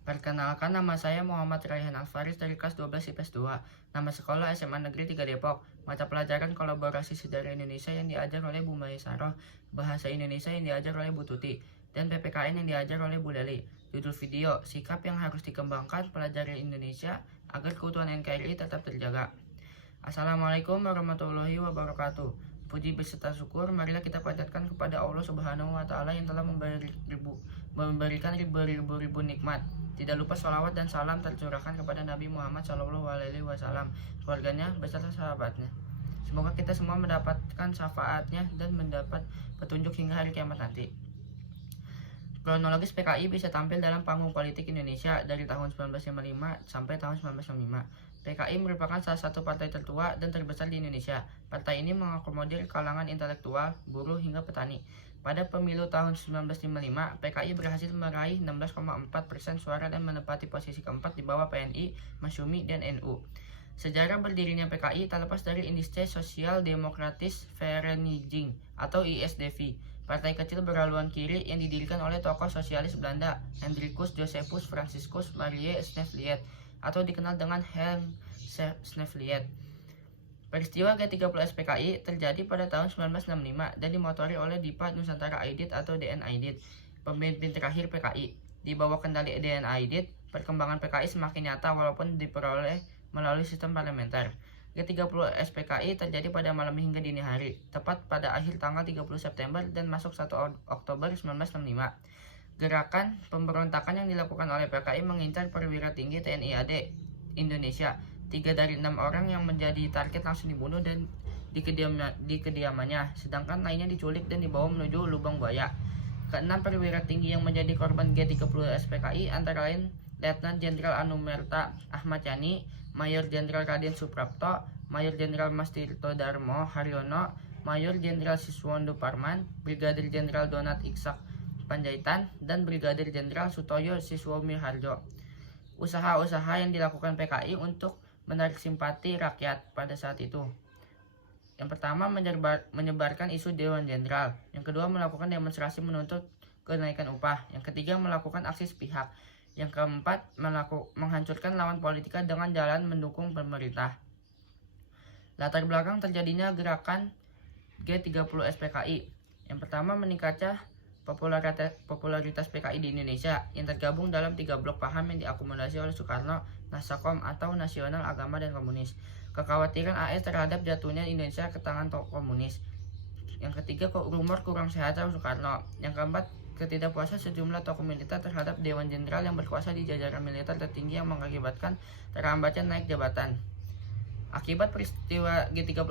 Perkenalkan, nama saya Muhammad Raihan Alfaris dari kelas 12 IPS 2. Nama sekolah SMA Negeri 3 Depok. Mata pelajaran kolaborasi sejarah Indonesia yang diajar oleh Bu Maya Saroh, bahasa Indonesia yang diajar oleh Bu Tuti, dan PPKN yang diajar oleh Bu Leli. Judul video, sikap yang harus dikembangkan pelajari Indonesia agar keutuhan NKRI tetap terjaga. Assalamualaikum warahmatullahi wabarakatuh. Puji beserta syukur marilah kita panjatkan kepada Allah Subhanahu wa Ta'ala yang telah memberikan ribu-ribu nikmat. Tidak lupa sholawat dan salam tercurahkan kepada Nabi Muhammad SAW, keluarganya beserta sahabatnya. Semoga kita semua mendapatkan syafaatnya dan mendapat petunjuk hingga hari kiamat nanti. Kronologis PKI bisa tampil dalam panggung politik Indonesia dari tahun 1955 sampai tahun 1965. PKI merupakan salah satu partai tertua dan terbesar di Indonesia. Partai ini mengakomodir kalangan intelektual, buruh hingga petani. Pada pemilu tahun 1955, PKI berhasil meraih 16,4% suara dan menempati posisi keempat di bawah PNI, Masyumi, dan NU. Sejarah berdirinya PKI tak lepas dari Indische Sosial Demokratis Vereniging atau ISDV, partai kecil berhaluan kiri yang didirikan oleh tokoh sosialis Belanda Hendrikus Josephus Franciscus Marie Snevliet atau dikenal dengan Hans Snevliet. Peristiwa G30 SPKI terjadi pada tahun 1965 dan dimotori oleh Dipa Nusantara Aidit atau DN Aidit, pemimpin terakhir PKI. Di bawah kendali DN Aidit, perkembangan PKI semakin nyata walaupun diperoleh melalui sistem parlementer. G30 SPKI terjadi pada malam hingga dini hari, tepat pada akhir tanggal 30 September dan masuk 1 Oktober 1965. Gerakan pemberontakan yang dilakukan oleh PKI mengincar perwira tinggi TNI AD Indonesia. 3 dari 6 orang yang menjadi target langsung dibunuh dan di kediamannya, sedangkan lainnya diculik dan dibawa menuju lubang buaya. Keenam perwira tinggi yang menjadi korban G30 SPKI antara lain Letnan Jenderal Anumerta Ahmad Yani, Mayor Jenderal Raden Suprapto, Mayor Jenderal Mas Tirto Darmo Haryono, Mayor Jenderal Siswondo Parman, Brigadir Jenderal Donat Iksak Panjaitan, dan Brigadir Jenderal Sutoyo Siswomi Harjo. Usaha-usaha yang dilakukan PKI untuk menarik simpati rakyat pada saat itu. Yang pertama, menyebarkan isu Dewan Jenderal. Yang kedua, melakukan demonstrasi menuntut kenaikan upah. Yang ketiga, melakukan aksi sepihak. Yang keempat, menghancurkan lawan politika dengan jalan mendukung pemerintah. Latar belakang terjadinya gerakan G30 SPKI. Yang pertama, meningkatnya popularitas PKI di Indonesia yang tergabung dalam 3 blok paham yang diakomodasi oleh Soekarno, Nasakom atau Nasional, Agama, dan Komunis. Kekhawatiran AS terhadap jatuhnya Indonesia ke tangan komunis. Yang ketiga, rumor kurang sehat Soekarno. Yang keempat, ketidakpuasan sejumlah tokoh militer terhadap Dewan Jenderal yang berkuasa di jajaran militer tertinggi yang mengakibatkan terhambatnya naik jabatan. Akibat peristiwa G30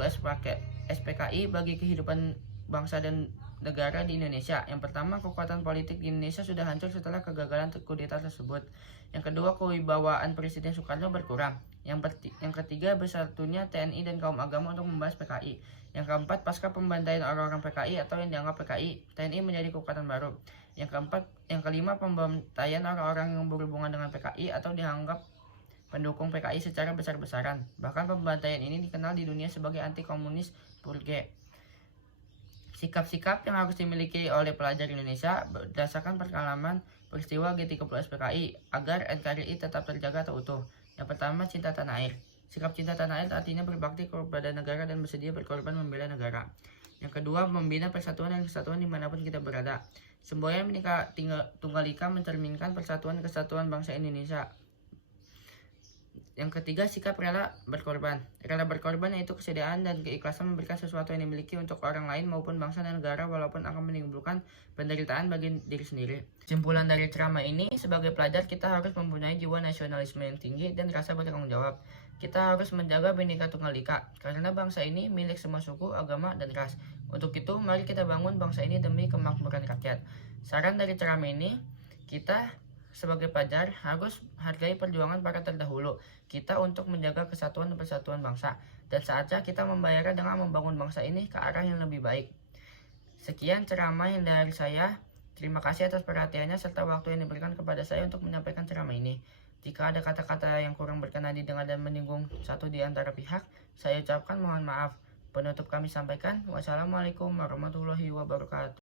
SPKI bagi kehidupan bangsa dan negara di Indonesia. Yang pertama, kekuatan politik di Indonesia sudah hancur setelah kegagalan kudeta tersebut. Yang kedua, kewibawaan Presiden Soekarno berkurang. Yang ketiga, bersatunya TNI dan kaum agama untuk membahas PKI. Yang keempat, pasca pembantaian orang-orang PKI atau yang dianggap PKI, TNI menjadi kekuatan baru. Yang kelima, pembantaian orang-orang yang berhubungan dengan PKI atau dianggap pendukung PKI secara besar-besaran. Bahkan pembantaian ini dikenal di dunia sebagai anti-komunis purge. Sikap-sikap yang harus dimiliki oleh pelajar Indonesia berdasarkan pengalaman peristiwa G30 SPKI agar NKRI tetap terjaga atau utuh. Yang pertama, cinta tanah air. Sikap cinta tanah air artinya berbakti kepada negara dan bersedia berkorban membela negara. Yang kedua, membina persatuan dan kesatuan dimanapun kita berada. Semboyan Bhinneka Tunggal Ika mencerminkan persatuan kesatuan bangsa Indonesia. Yang ketiga, sikap rela berkorban. Rela berkorban yaitu kesediaan dan keikhlasan memberikan sesuatu yang dimiliki untuk orang lain maupun bangsa dan negara walaupun akan menimbulkan penderitaan bagi diri sendiri. Kesimpulan dari ceramah ini, sebagai pelajar kita harus mempunyai jiwa nasionalisme yang tinggi dan rasa bertanggung jawab. Kita harus menjaga Bhinneka Tunggal Ika karena bangsa ini milik semua suku, agama, dan ras. Untuk itu, mari kita bangun bangsa ini demi kemakmuran rakyat. Saran dari ceramah ini, kita sebagai pelajar harus hargai perjuangan para terdahulu kita untuk menjaga kesatuan dan persatuan bangsa, dan saatnya kita membayarnya dengan membangun bangsa ini ke arah yang lebih baik. Sekian ceramah yang dari saya. Terima kasih atas perhatiannya serta waktu yang diberikan kepada saya untuk menyampaikan ceramah ini. Jika ada kata-kata yang kurang berkenan didengar dan menyinggung satu di antara pihak, saya ucapkan mohon maaf. Penutup kami sampaikan, wassalamualaikum warahmatullahi wabarakatuh.